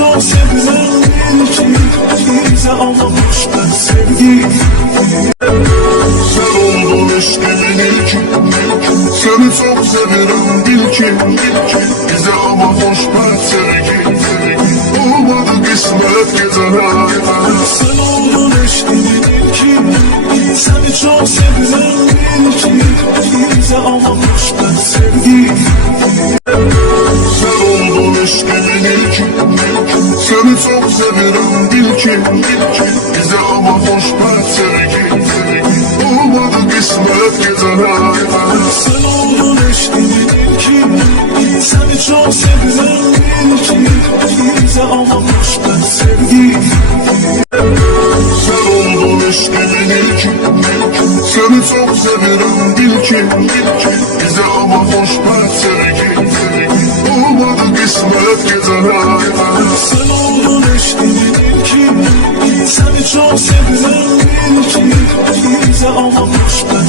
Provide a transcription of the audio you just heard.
çok sevilen ilki bize anlamış ben sevgi. Sen oldun eşkimin ilki, seni çok severim bil ki, bize ama hoş ben sevgi. Olmadı kısmet geceler. Sen oldun eşkimin ilki, seni çok sevilen ilki bize anlamış ben sevgi. Sen oldun eşkimin ilki, seni çok severim bil ki, bize ama hoş ben sevgi. Olmadı kısmet geceler. Sen oldun eşkimin ilki, seni çok sevilen ilki bize anlamış ben sevgi. Sen oldun eşkimin ilki, seni çok severim bil ki, bize ama hoş ben sevgi. Olmadı kısmet geceler. Sen oldun eşkimin ilki, seni çok sevilen ilki bize anlamış ben